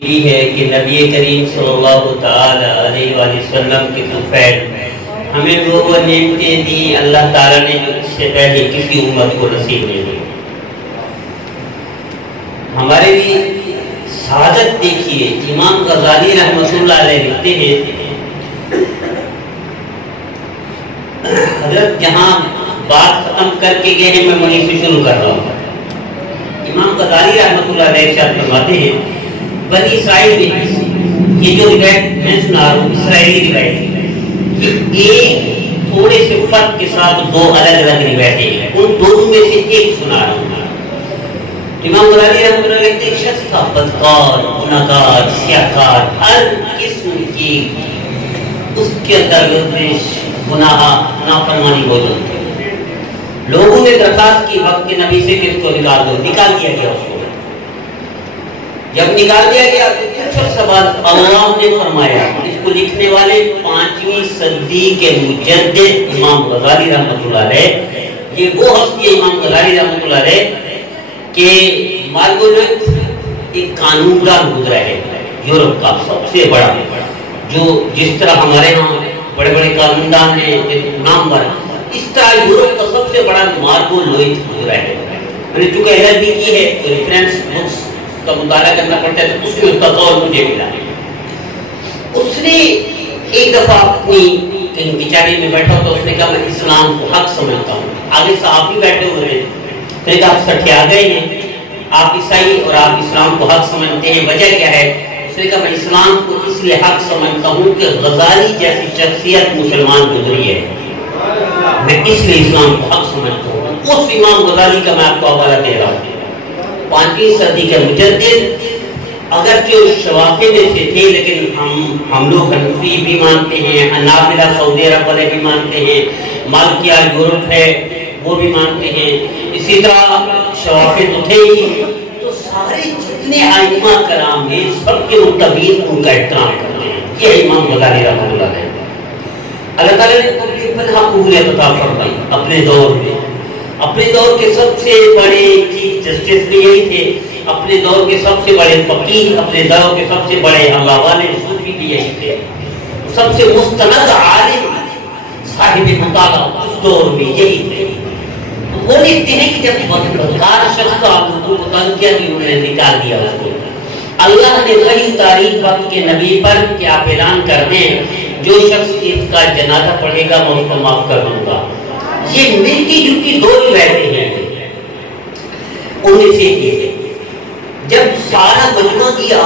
یہ ہے کہ نبی کریم صلی اللہ تعالی علیہ وآلہ وسلم کے طفیل ہمیں وہ نعمتیں دی اللہ تعالیٰ نے جو اس سے پہلے کسی امت کو نصیب نہیں دی. ہمارے بھی سعادت دیکھیے. امام غزالی رحمۃ اللہ علیہ لکھتے ہیں حضرت جہاں بات ختم کر کے گئے ہیں میں وہیں سے شروع کر رہا ہوں. امام غزالی رحمۃ اللہ علیہ ارشاد فرماتے ہیں بنی اسرائیل میں یہ جو روایت میں سنا رہا ہوں اسرائیلی روایت ایک تھوڑے سے فرق کے ساتھ دو الگ الگ روایتیں ہیں. ان دونوں میں سے ایک سنا رہا ہوں. امام غزالی رحمۃ اللہ علیہ ایک شخص تھا بدکار گناہگار سیاہکار ہر قسم کی اس کے اندر گناہ نافرمانی موجود تھی. لوگوں نے درخواست کی وقت کے نبی سے کہ اس کو نکال دو. نکال دیا گیا اس کو. جب نکال دیا گیا تو سوال اللہ نے فرمایا. اس کو لکھنے والے 5ویں صدی کے مجدد امام غزالی رحمۃ اللہ علیہ. یہ وہ ہستی ہے امام غزالی رحمۃ اللہ علیہ کہ مارگولیت ایک قانون دان گزرا ہے یورپ کا سب سے بڑا, جو جس طرح ہمارے ہاں بڑے بڑے قانون دان ہیں نام بر, اس طرح یورپ کا سب سے بڑا مارگولیت گزرا ہے. میں نے چونکہ ایل بھی کی ہے تو ریفرنس بکس کا مطالعہ کرنا پڑتا ہے تو اس میں اس کا قول مجھے ملا. اس نے ایک دفعہ اپنی کہیں بیچاری میں بیٹھا تو اس نے کہا میں اسلام کو حق سمجھتا ہوں. آگے صحابی بیٹھے ہوئے ہیں تو ایک آپ سٹھے آ گئے ہیں آپ عیسائی اور آپ اسلام کو حق سمجھتے ہیں, وجہ کیا ہے؟ اس نے کہا میں اسلام کو اس لیے حق سمجھتا ہوں کہ غزالی جیسی شخصیت مسلمان گزری ہے, میں اس لیے اسلام کو حق سمجھتا ہوں. اس امام غزالی کا میں آپ کو حوالہ دے رہا ہوں. 5ویں صدی کے مجدد اگرچہ شوافی میں سے تھے لیکن ہم لوگ حنفی بھی مانتے ہیں, حنابلہ سعودی عرب والے بھی مانتے ہیں, مالکیہ یورپ ہے وہ بھی مانتے ہیں, اسی طرح شوافی تو تھے ہی. تو سارے جتنے ائمہ کرام ہیں سب کے متبین ان کا احترام کرتے ہیں. یہ امام غزالی رحمۃ اللہ علیہ. اللہ تعالیٰ نے کوئی پناہ قبولیت عطا فرمائی اپنے دور میں. اپنے دور کے سب سے بڑے چیف جسٹس بھی یہی تھے, اپنے دور کے سب سے بڑے فقیہ, اپنے دور کے سب سے بڑے اللہ والے صوفی بھی یہی تھے. سب سے مستند عالم صاحب مطالعہ اس دور میں یہی تھے. وہ لکھتے ہیں کہ جب بدکار شخص کا کو تنگ کیا کہ انہوں نے نکال دیا اس کو. اللہ نے وہی تاریخ وقت کے نبی پر کہ آپ اعلان کر دیں جو شخص اس کا جنازہ پڑھے گا میں اس کو معاف کر دوں گا. یہ ملتی جلتی دو روایتیں ہیں. ان میں سے جب سارا مجمع دیا,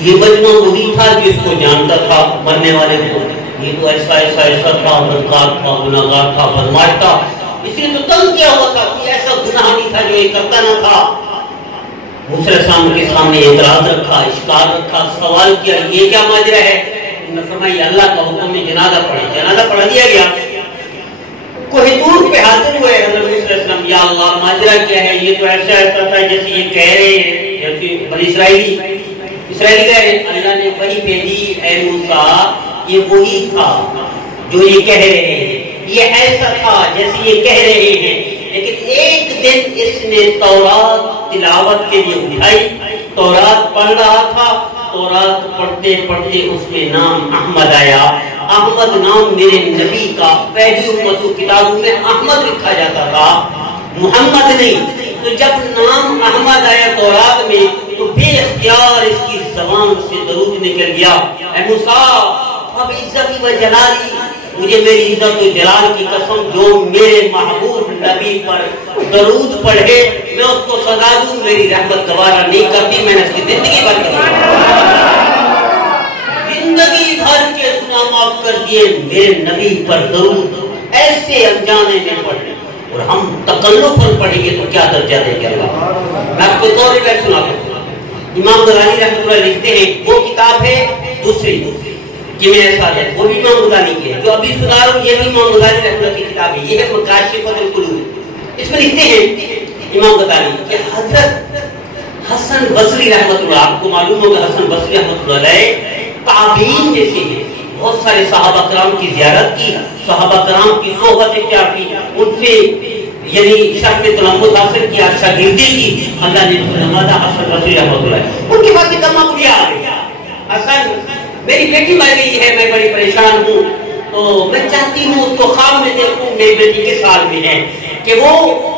یہ مجمع وہی تھا جس کو جانتا تھا مرنے والے کو, یہ تو ایسا ایسا ایسا تھا, بدکار تھا, گناہگار تھا, بدماش تھا, اس لیے تو تنگ کیا ہوا تھا. کوئی ایسا گناہ نہیں تھا جو یہ کرتا نہ تھا. دوسرے کے سامنے اعتراض رکھا, اشکال رکھا, سوال کیا یہ کیا ماجرا ہے. انہوں نے فرمایا اللہ کا حکم میں جنازہ پڑھے. جنازہ پڑھا دیا گیا. کوئی دور پہ حاضر ہوئے حضرت علیہ السلام, یا اللہ ماجرا کیا ہے؟ یہ تو ایسا ایسا تھا جیسے یہ کہہ رہے ہیں, جیسے بنی اسرائیلی کہہ رہے ہیں. اللہ نے وحی بھیجی اے موسیٰ یہ وہی تھا جو یہ کہہ رہے ہیں, یہ ایسا تھا جیسے یہ کہہ رہے ہیں. لیکن ایک دن اس نے تورات تلاوت کے لیے اٹھائی, تورات پڑھ رہا تھا, تورات پڑھتے پڑھتے اس میں نام احمد آیا. احمد نام میرے نبی کا پہلی امت کتابوں میں احمد لکھا جاتا تھا, محمد نہیں. تو جب نام احمد آیا تورات میں تو بے اختیار اس کی زبان سے درود نکل گیا, اے موسیٰ اب عزت و جلالی, مجھے میری عزت و جلال کی قسم جو میرے محبوب نبی پر درود پڑھے میں اس کو سزا دوں, میری رحمت دوبارہ نہیں کرتی, میں نے اس کی زندگی بھر زندگی بھر کے گناہ معاف کر دیے. میرے نبی پر درود ایسے انجانے میں پڑھے اور ہم تکلف پر پڑھیں گے تو کیا درجہ دے گا اللہ. میں آپ کو دو روایت سناتا ہوں. امام غزالی رحمۃ اللہ لکھتے ہیں وہ کتاب ہے دوسری کہ میں ایسا ہے وہ بھی امام غزالی کی ہے, جو ابھی سنا رہا ہوں یہ بھی امام غزالی رحمۃ اللہ کی کتاب ہے. یہ ہے مکاشفۃ القلوب. اس میں لکھتے ہیں امام غزالی کہ حضرت حسن بصری رحمۃ اللہ, آپ کو معلوم ہوگا حسن بصری رحمۃ اللہ علیہ تابعین جیسے ہیں, بہت سارے صحابہ کرام کی زیارت کی, صحابہ کرام کی صحبت اختیار کی, ان سے یعنی شرف تلمذ حاصل کیا, شاگردی کی. اللہ نے نمازہ حسن بصری رحمۃ اللہ ان کی باتیں کم اپنیا میری بیٹی مر گئی ہے، میں بڑی پریشان ہوں، تو میں چاہتی ہوں اس کو خواب میں دیکھوں، میری بیٹی کے سال میں ہے کہ وہ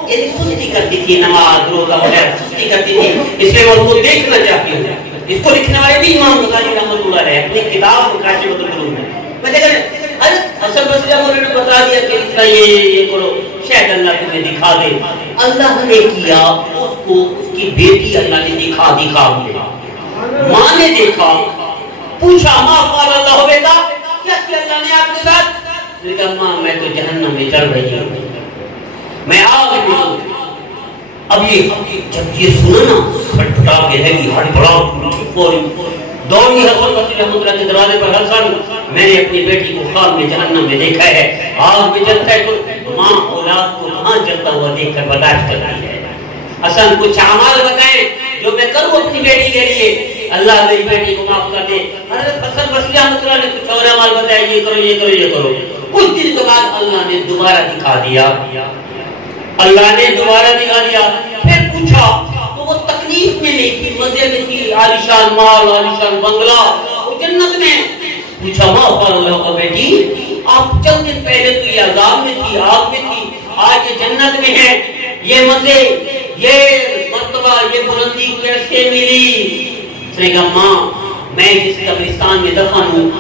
یعنی سستی کرتی تھی، نماز روزہ وغیرہ سستی کرتی تھی، اس لیے میں اس کو دیکھنا چاہتی ہوں۔ اس کو لکھنے والے بھی امام غزالی رحمۃ اللہ علیہ اپنی کتاب کاشفۃ القلوب میں میں دیکھا حضرت حسن بصری نے بتا دیا کہ اس طرح یہ کرو، شاید اللہ تمہیں دکھا دے۔ اللہ نے کیا، اس کو اس کی بیٹی اللہ نے دکھا دیا، ماں نے دیکھا، پوچھا ماں قال اللہ بیٹا کیا کیا اللہ نے آپ کے ساتھ؟ نے کہا ماں میں تو جہنم میں چڑھ رہی ہوں، میں آگ میں ہوں۔ اب یہ جب یہ سنا نا پھٹپٹا کے ہے کہ ہر بڑا دوڑی حضرت بصری رحمۃ اللہ کے دروازے پر، حسن میں نے اپنی بیٹی کو خواب میں جہنم میں دیکھا ہے، آگ میں جلتا ہے، تو ماں اولاد کو کہاں جلتا ہوا دیکھ کر برداشت کرتی ہے۔ حسن کچھ اعمال بتائیں جو میں کروں اپنی بیٹی کے لیے، اللہ میری بیٹی کو معاف کر دے۔ حضرت حسن بصری رحمۃ اللہ نے کچھ اور اعمال بتائے، یہ کرو یہ کرو یہ کرو۔ کچھ دن کے بعد اللہ نے دوبارہ دکھا دیا، اللہ نے دوبارہ دکھا دیا، پھر پوچھا تو وہ تکلیف میں نہیں تھی، مزے میں تھی، عالیشان مال، عالیشان بنگلہ، وہ جنت میں۔ پوچھا ماں قال اللہ کا بیٹی آپ چند دن پہلے تو یہ عذاب میں تھی، آگ میں تھی، آج یہ جنت میں ہے، یہ مزے، یہ مرتبہ، یہ بلندی کیسے ملی؟ اس نے کہا ماں میں جس قبرستان میں دفن ہوں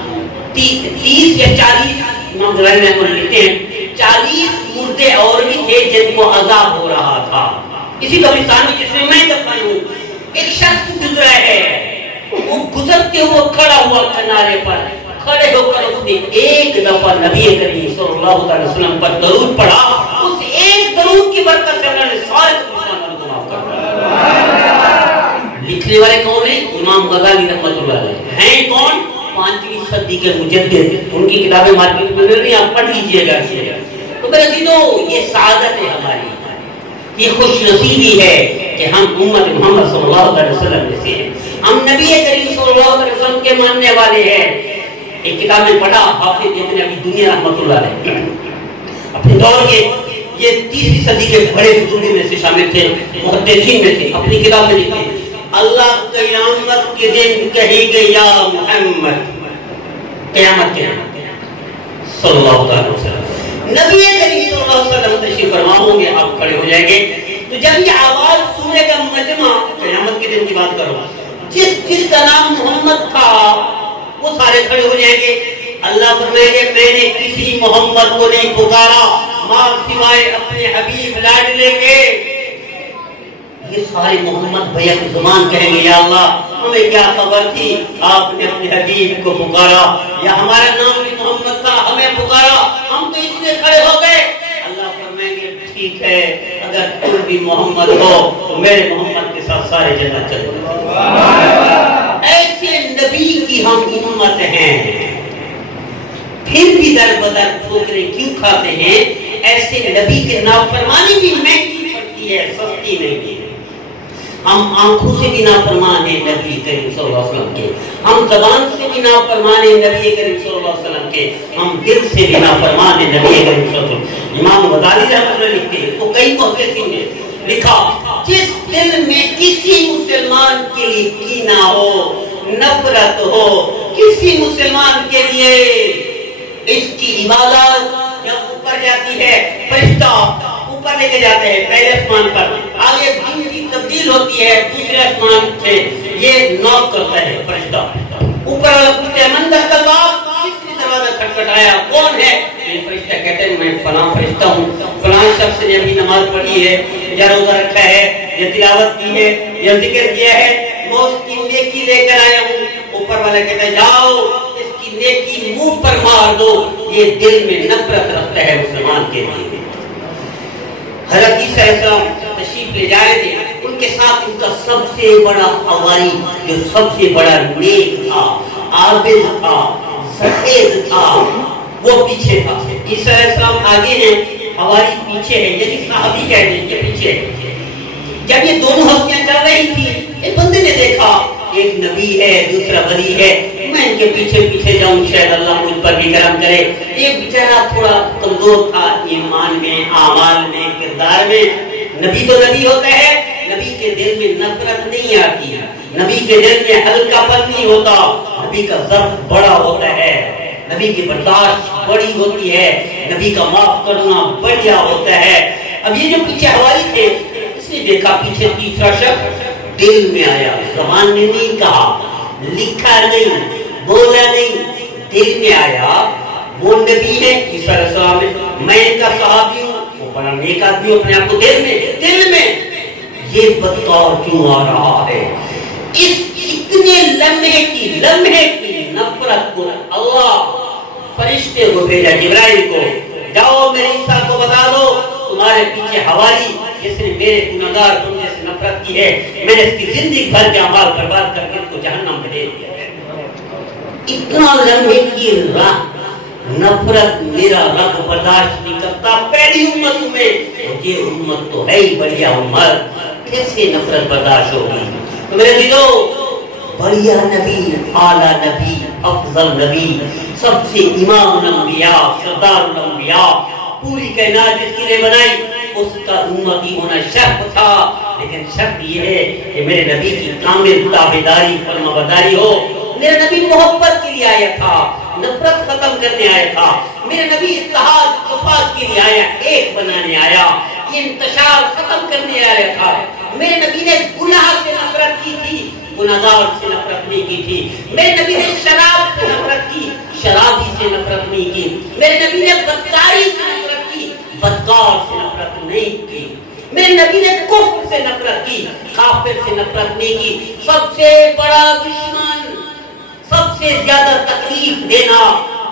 30 یا 40 لکھتے ہیں 40 مردے اور بھی تھے جن کو عذاب ہو رہا تھا اسی قبرستان میں جس میں میں دفن ہوں۔ ایک شخص گزرا ہے، وہ گزرتے ہوئے کھڑا ہوا کنارے پر، کھڑے ہو کر اس نے ایک دفعہ نبی کریم صلی اللہ علیہ وسلم پر درود پڑھا، اس ایک درود کی برکت سے اللہ نے سارے مسلمانوں کو معاف کر دیا۔ لکھنے والے کون ہیں؟ امام غزالی رحمۃ اللہ علیہ ہیں۔ کون؟ 5ویں صدی کے مجدد، ان کی کتابیں مارکیٹ میں مل رہی ہیں، آپ پڑھ لیجیے گا۔ تو میرے عزیزو یہ سعادت ہے ہماری، یہ خوش نصیبی ہے کہ ہم امت محمد صلی اللہ علیہ وسلم میں سے ہیں، ہم نبی کریم صلی اللہ علیہ وسلم کے ماننے والے ہیں۔ ایک کتاب میں پڑھا حافظ ابن ابی دنیا رحمۃ اللہ علیہ اپنے دور کے، یہ 30ویں صدی کے بڑے بزرگوں میں سے شامل تھے، محدثین میں سے، اپنی کتاب میں لکھتے ہیں اللہ قیامت کے دن کہے گے یا محمد، قیامت کے صلی اللہ علیہ وسلم، نبی کریم صلی اللہ علیہ وسلم تشریف فرما ہوں گے، آپ کھڑے ہو جائیں گے، تو جب یہ آواز سنے گا مجمع، قیامت کے دن کی بات کرو، جس کا نام محمد تھا وہ سارے کھڑے ہو جائیں گے۔ اللہ فرمائیں گے میں نے کسی محمد کو نہیں پکارا ماں سوائے اپنے حبیب لاڈلے کے۔ یہ سارے محمد بھیا کی زبان کہیں گے یا اللہ ہمیں کیا خبر تھی آپ نے اپنے حبیب کو پکارا، یا ہمارا نام بھی محمد تھا ہمیں پکارا، ہم تو اس لیے کھڑے ہو گئے۔ اللہ فرمائیں گے ٹھیک ہے اگر تم بھی محمد ہو تو میرے محمد کے ساتھ سارے جنت چلو۔ ایسے نبی کی ہم امت ہیں، پھر بھی در بدر ٹھوکریں کیوں کھاتے ہیں؟ ایسے نبی کے نافرمانی بھی مہنگی پڑتی ہے، سستی نہیں ہے۔ ہم آنکھوں سے بھی نافرمان ہیں نبی کریم صلی اللہ علیہ وسلم کے، ہم زبان سے بھی نافرمان ہیں نبی کریم صلی اللہ علیہ وسلم کے، ہم دل سے بھی نافرمان ہیں نبی کریم صلی اللہ علیہ وسلم۔ امام غزالی رحمۃ اللہ لکھتے ہیں، وہ کئی محدثین نے لکھا جس دل میں کسی مسلمان کے لیے کینہ ہو، نفرت ہو، کسی مسلمان کے لیے اس کی عبادت جب اوپر جاتی ہے فرشتہ اوپر لے کے جاتے ہیں پہلے آسمان پر، آگے دین کی تبدیل ہوتی ہے دوسرے آسمان سے، یہ نوک کرتا ہے فرشتہ اوپر والا پوچھتے ہیں من دخل الباب، کس نے دروازہ کھٹکھٹایا، کون ہے؟ یہ فرشتہ کہتے ہیں میں فلاں فرشتہ ہوں، فلاں شخص نے ابھی نماز پڑھی ہے یا روزہ رکھا ہے یا تلاوت کی ہے یا ذکر کیا ہے، میں اس کی نیکی لے کر آیا ہوں۔ اوپر والا کہتا ہے جاؤ اس کی نیکی منہ پر مار دو، یہ دل میں نفرت رکھتا ہے مسلمان کے لیے۔ حضرت عیسیٰ علیہ السلام تشریف لے جا رہے تھے، ان کے ساتھ ان کا سب سے بڑا حواری جو سب سے بڑا نیک تھا، عابد تھا، زاہد تھا، وہ پیچھے تھا۔ عیسیٰ علیہ السلام آگے ہیں، حواری پیچھے ہے، یعنی صحابی کہتے ہیں کہ پیچھے۔ جب یہ دونوں ہستیاں چل رہی تھی ایک بندے نے دیکھا ایک نبی ہے دوسرا ولی ہے، میں ان کے پیچھے پیچھے جاؤں شاید اللہ مجھ پر بھی کرم کرے۔ ایک بیچارہ تھوڑا کمزور تھا ایمان میں، اعمال میں، کردار میں۔ نبی تو نبی ہوتا ہے، نبی کے دل میں نفرت نہیں آتی، نبی کے دل میں ہلکا پن نہیں ہوتا، نبی کا ظرف بڑا ہوتا ہے، نبی کی برداشت بڑی ہوتی ہے، نبی کا معاف کرنا بڑھیا ہوتا ہے۔ اب یہ جو پیچھے حوالی تھے، اس نے دیکھا پیچھے تیسرا شخص دل میں آیا، زبان نے نہیں کہا، لکھا نہیں، بولا نہیں، دل میں آیا، وہ نبی ہے عیسیٰ علیہ السلام، میں ان کا صحابی ہوں، وہ بڑا نیک آدمی اپنے آپ کو دل میں یہ بدکار کیوں آ رہا ہے؟ اس اتنے لمحے کی نفرت کو اللہ فرشتے کو بھیجا، جبرائیل کو، جاؤ میرے عیسیٰ کو بتا دو تمہارے پیچھے حوالی جس نے میرے گناہگار بندے سے نفرت کی ہے، میں نے اس کی زندگی بھر کے اعمال برباد کر کے اس کو جہنم میں دے دیا ہے۔ اتنا لمحے کی نفرت میرا رب برداشت نہیں کرتا پہلی امت میں، یہ امت تو ہے ہی بڑھیا امت، کیسے نفرت برداشت ہوگی؟ تو میرے دلو، بڑھیا نبی، اعلیٰ نبی، افضل نبی، سب سے امام الانبیاء، سردار الانبیاء، پوری کائنات جس کی نے بنائی، اس کا امتی ہونا شرط تھا، لیکن شرط یہ ہے کہ میرے نبی کی کامل تابعداری فرمانبرداری ہو۔ میرا نبی محبت کے لیے آیا تھا، نفرت ختم کرنے آیا تھا، میرے نبی اتحاد وفاق کے لیے آیا، ایک بنانے آیا، انتشار ختم کرنے آیا تھا۔ میرے نبی نے گناہ سے نفرت کی تھی، گناہگار سے نفرت نہیں کی تھی۔ میرے نبی نے شراب سے نفرت کی، شرابی سے نفرت نہیں کی۔ میرے نبی نے بدکاری سے نفرت کی، بدکار سے نفرت نہیں کی۔ میرے نبی نے کفر سے نفرت کی، کافر سے نفرت نہیں کی۔ سب سے بڑا دشمن، سب سے زیادہ تکلیف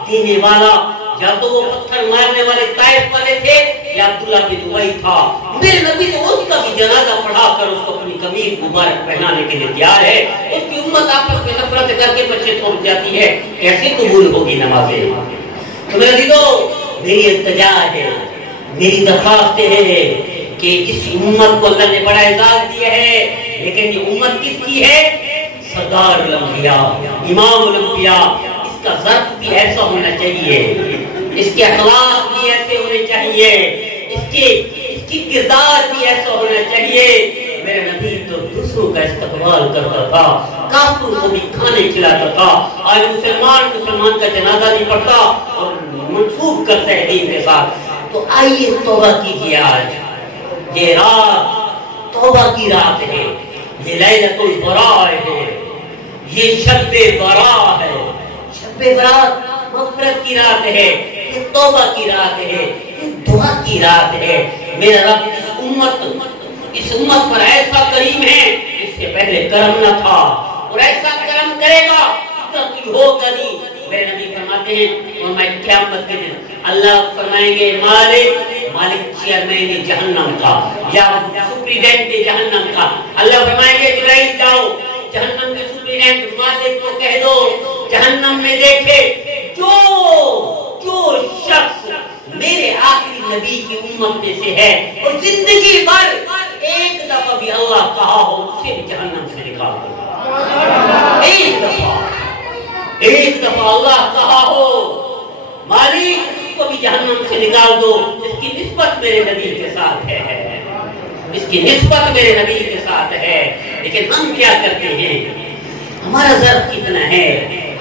دینے والا یا تو وہ پتھر مارنے والے طائف والے تھے یا عبداللہ بن ابی تھا۔ میرے نبی نے اس کا بھی جنازہ پڑھا کر اس کو اپنی قمیص مبارک پہنانے کے لیے تیار ہے۔ اس کی امت آپس میں نفرت کر کے بچے چھوڑ جاتی ہے، کیسے قبول ہوگی نمازیں؟ تو میرے دیکھو، میری التجا ہے، میری درخواست ہے کہ اس امت کو اللہ نے بڑا اعزاز دیا ہے، لیکن یہ امت کس کی ہے؟ سردار الانبیاء، امام الانبیاء۔ اس کا ظرف بھی ایسا ہونا چاہیے، اس کے اخلاق بھی ایسے ہونے چاہیے، اس کی کردار بھی ایسا ہونا چاہیے۔ میرے نبی تو دوسروں کا استقبال کرتا تھا، کافروں کو بھی کھانے کھلاتا تھا۔ آج مسلمان کا جنازہ نہیں پڑتا اور منسوخ کرتا ہے دین کے ساتھ۔ تو آئیے توبہ کیجیے، آج یہ رات توبہ کی رات ہے، یہ لیلۃ البراء ہے، یہ شب برات ہے، شب برات مغفرت کی رات ہے، یہ توبہ کی رات ہے، یہ دعا کی رات ہے۔ میرا رب اس امت پر ایسا کریم ہے، اس سے پہلے کرم نہ تھا اور ایسا کرم کرے گا کوئی ہوگا نہیں۔ میرے نبی فرماتے ہیں اور میں قیامت کے دن اللہ فرمائیں گے مالک چیئرمین جہنم کا یا سپریڈنٹ جہنم کا، اللہ فرمائیں گے جبرائیل جاؤ جہنم کے سپریڈنٹ مالک کو کہہ دو جہنم میں دیکھے جو شخص میرے آخری نبی کی امت میں سے ہے اور زندگی بھر ایک دفعہ بھی اللہ کہا ہو اسے بھی جہنم سے نکال دو۔ ایک دفعہ اللہ کہا ہو مالک کو بھی جہنم سے نکال دو، اس کی نسبت میرے نبی کے ساتھ ہے، اس کی نسبت میرے نبی کے ساتھ ہے۔ لیکن ہم کیا کرتے ہیں؟ ہمارا ضرب کتنا ہے،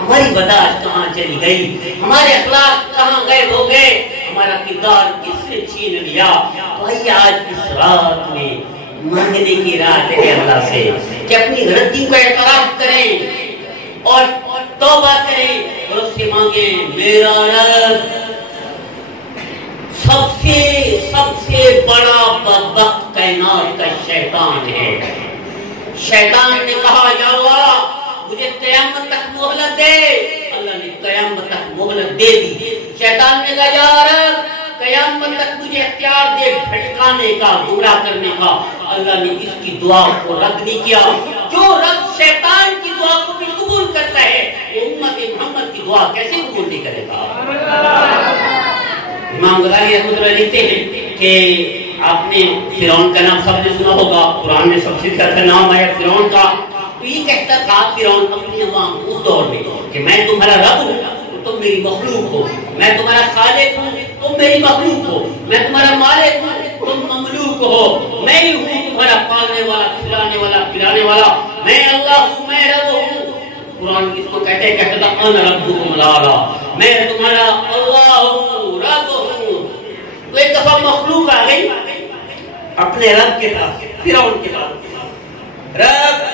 ہماری برداشت کہاں چلی گئی، ہمارے اخلاق کہاں غائب ہو گئے، ہمارا کردار کس نے چھین لیا؟ تو آئیے آج اس رات میں مانگنے کی رات ہے اللہ سے کہ اپنی غلطی کو اعتراف کریں اور توبہ کریں اور اس سے مانگیں، میرا رب سب سے بڑا بدبخت کائنات کا شیطان ہے۔ شیطان نے کہا یا اللہ مجھے قیامت تک مہلت دے، اللہ نے قیامت تک مہلت دے دی۔ شیطان نے کہا یا رب قیامت تک مجھے اختیار دے بھٹکانے کا، گمراہ کرنے کا، اللہ نے اس کی دعا کو رد نہیں کیا۔ جو رب شیطان کی دعا کو بھی قبول کرتا ہے وہ امت محمد کی دعا کیسے قبول نہیں کرے گا؟ امام غزالی رحمۃ اللہ لکھتے ہیں کہ آپ نے فرعون کا نام سب نے سنا ہوگا، قرآن میں سب سے زیادہ نام آیا فرعون کا۔ تو یہ کہتا تھا فرعون اپنی عوام اس دور میں کہ میں تمہارا رب ہوں، تم میری مخلوق ہو، میں تمہارا خالق ہوں، تم میری مخلوق ہو، میں تمہارا مالک ہوں، تم مملوک ہو، میں ہوں تمہارا پالنے والا، کھلانے والا، پلانے والا، میں اللہ ہوں، میں رب ہوں، قرآن کس کو کہتے ہیں؟ کہتا تھا انا ربکم الاعلی، میں تمہارا اللہ ہوں، رب ہوں۔ تو ایک دفعہ مخلوق آ گئی اپنے رب کے پاس، فرعون کے پاس، رب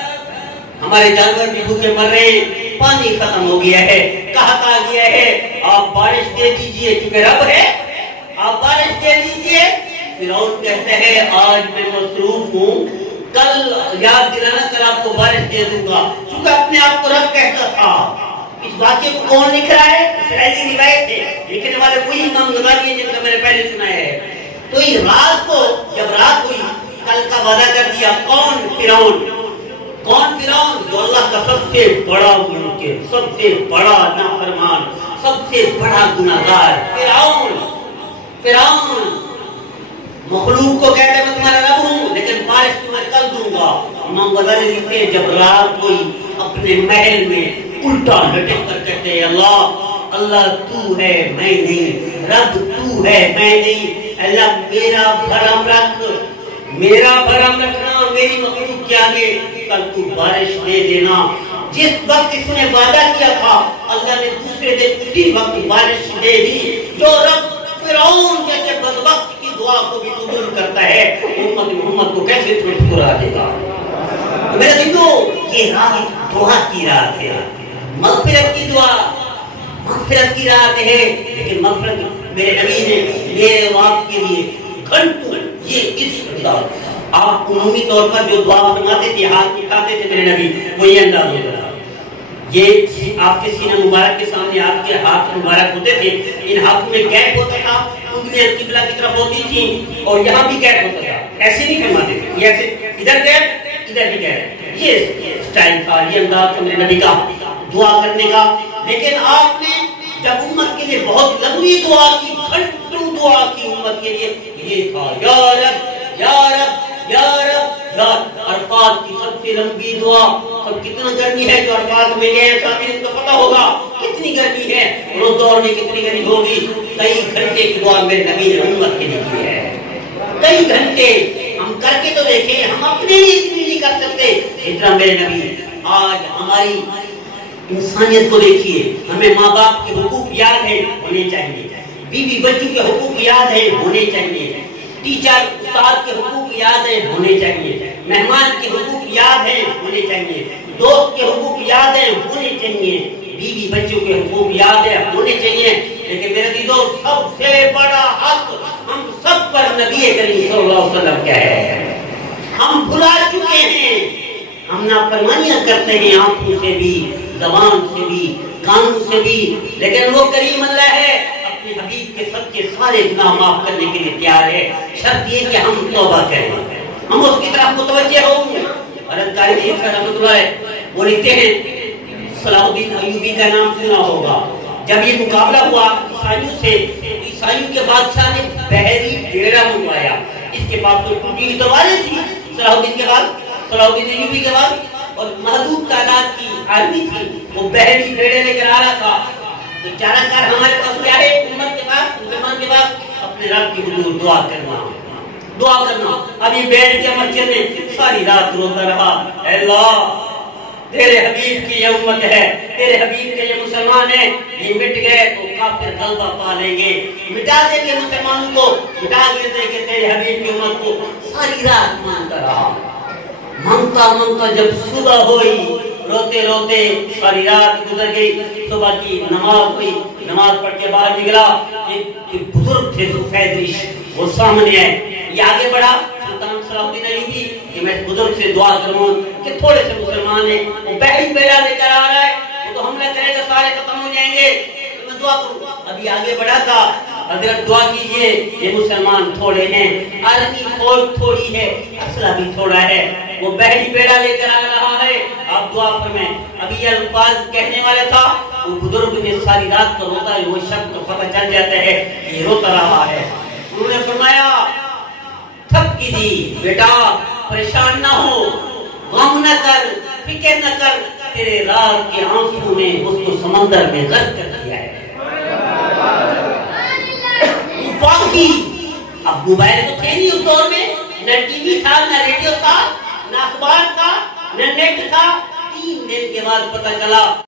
ہمارے جانور بھی بھوکے مر رہے ہیں، پانی ختم ہو گیا ہے، قحط آ گیا ہے، آپ بارش دے دیجئے، کیونکہ رب ہے، آپ بارش دے دیجئے۔ فرعون کہتا ہے آج میں مصروف ہوں، کل یاد دلانا، کل آپ کو بارش دے دوں گا، چونکہ اپنے آپ کو رب کہتا تھا۔ اس واقعے کو کون لکھ رہا ہے؟ اسرائیلی روایت ہے، لکھنے والے وہی امام غزالی ہیں جن کا میں نے پہلے سنایا ہے۔ تو یہ رات کو جب رات ہوئی، کل کا وعدہ کر دیا، کون؟ فرعون۔ کون فرعون؟ جو اللہ کا سب سے بڑا منکر، سب سے بڑا نافرمان، سب سے بڑا گناہگار، فرعون۔ فرعون مخلوق کو کہتے ہیں میں تمہارا رب ہوں، لیکن بارش تمہیں کل دوں گا۔ امام غزالی لکھتے ہیں جب رات ہوئی اپنے محل میں الٹا لٹک کر کہتے ہیں اللہ اللہ تو ہے میں نہیں، رب تو ہے میں نہیں، اللہ میرا بھرم رکھ، میرا بھرم رکھنا، میری مخلوق کے آگے کل تو بارش دے دینا۔ جس وقت اس نے وعدہ کیا تھا اللہ نے دوسرے دن اسی وقت بارش دے دی۔ جو رب فرعون جیسے بدبخت کی دعا کو بھی قبول کرتا ہے، امت محمد کو کیسے ٹھکرا دے گا؟ میرے دیکھو یہ رات دعا کی رات ہے، مغفرت کی دعا، مغفرت کی رات ہے، لیکن مغفرت میرے نبی نے میرے اور آپ کے لیے گھنٹوں یہ اس انداز، آپ عمومی طور پر جو دعا فرماتے تھے، ہاتھ اٹھاتے تھے میرے نبی، وہ یہ انداز ہوتا تھا، یہ آپ کے سینہ مبارک کے سامنے آپ کے ہاتھ مبارک ہوتے تھے، ان ہاتھوں میں گیپ ہوتا تھا، انگلیاں قبلہ کی طرف ہوتی تھی اور یہاں بھی گیپ ہوتا تھا، ایسے نہیں فرماتے تھے، یہ ایسے ادھر گیپ ادھر بھی گیپ، یہ سٹائل تھا، یہ انداز تھا میرے نبی کا دعا کرنے کا۔ لیکن آپ نے جب امت کے لیے بہت لمبی دعا کی، گھنٹوں دعا کی امت کے لیے، یہ تھا یا رب یا رب یا رب یا عرفات کی سب سے لمبی دعا۔ اب کتنا گرمی ہے جو عرفات میں گئے، ساتھی ان کو پتا ہوگا کتنی گرمی ہے، روز دور میں کتنی گرمی ہوگی، کئی گھنٹے کی دعا میرے نبی نے امت کے لیے کی ہے، کئی گھنٹے۔ ہم کر کے تو دیکھیں، ہم اپنے لیے اتنی نہیں کر سکتے اتنا میرے نبی۔ آج ہماری انسانیت کو دیکھیے، ہمیں ماں باپ کے حقوق یاد ہے، ہونے چاہیے، بیوی بچوں کے حقوق یاد ہے، ہونے چاہیے، ٹیچر استاد کے حقوق یاد ہے، ہونے چاہیے، مہمان کے حقوق یاد ہے، ہونے چاہیے، دوست کے حقوق یاد ہے، ہونے چاہیے، بیوی بچوں کے حقوق یاد ہے، ہونے چاہیے۔ لیکن میرے دیدو سب سے بڑا حق ہم سب پر نبی کریم صلی اللہ علیہ وسلم کا ہے، ہم بھلا چکے ہیں، ہم نافرمانیاں کرتے ہیں آنکھوں سے بھی، زبان سے بھی، کانوں سے بھی، لیکن وہ کریم اللہ ہے، اپنے حبیب کے سب کے سارے گناہ معاف کرنے کے لیے تیار ہے، شرط یہ کہ ہم توبہ کریں، ہم اس کی طرف متوجہ ہوں گے۔ حضرت قاری شریف رحمۃ اللہ علیہ وہ لکھتے ہیں، صلاح الدین ایوبی کا نام سنا ہوگا، جب یہ مقابلہ ہوا عیسائیوں سے، عیسائیوں کے بادشاہ نے بحری بیڑا منگوایا، اس کے پاس تو ٹوٹی ہوئی تلواریں تھی، صلاح الدین کے بعد، صلاح الدین ایوبی کے بعد، اور محدود تعداد کی آرمی تھی، وہ بحری بیڑے لے کر آ رہا تھا۔ تو چارہ کار ہمارے پاس کیا ہے امت کے پاس، مسلمان کے پاس؟ اپنے رب کی حضور دعا کرنا، دعا کرنا۔ اب یہ بیٹھ کے مسجد میں ساری رات روتا رہا، اے اللہ تیرے حبیب کی یہ امت ہے، تیرے حبیب کے یہ مسلمان ہیں، یہ مٹ گئے تو کافر غلبہ پا لیں گے، مٹا دیں گے مسلمانوں کو، مٹا دیں گے تیرے حبیب کی امت کو۔ ساری رات مانتا رہا، مانتا مانتا جب صبح ہوئی، روتے روتے ساری رات گزر گئی، صبح کی نماز ہوئی، نماز پڑھ کے باہر نکلا، ایک بزرگ تھے سفید ریش، وہ سامنے آئے، یہ آگے بڑھا، سلطان صلاح الدین ایوبی کہ میں بزرگ سے دعا کروں کہ تھوڑے سے مسلمان ہیں، وہ بحری بیڑا لے کر آ رہا ہے، وہ تو حملہ کرے گا سارے ختم ہو جائیں گے، میں دعا کروں۔ ابھی آگے بڑھا تھا، حضرت دعا کیجئے، یہ مسلمان تھوڑے ہیں، آرمی فوج تھوڑی ہے، اسلحہ بھی تھوڑا ہے، وہ بحری بیڑا لے کر آ رہا ہے، آپ دعا فرمائیں۔ ابھی یہ الفاظ کہنے والا تھا، وہ بزرگ نے ساری رات کو روتا ہے، وہ شخص کو پتہ چل جاتا ہے کہ یہ روتا رہا ہے۔ انہوں نے فرمایا تھپ کی دی، بیٹا پریشان نہ ہو، غم نہ کر، فکر نہ کر، تیرے رات کے آنسو نے اس کو سمندر میں غرق کر دیا ہے۔ واقعی اب موبائل تو تھے نہیں اس دور میں، نہ ٹی وی تھا، نہ ریڈیو تھا، نہ اخبار تھا، نہ نیٹ تھا، 3 دن کے بعد پتہ چلا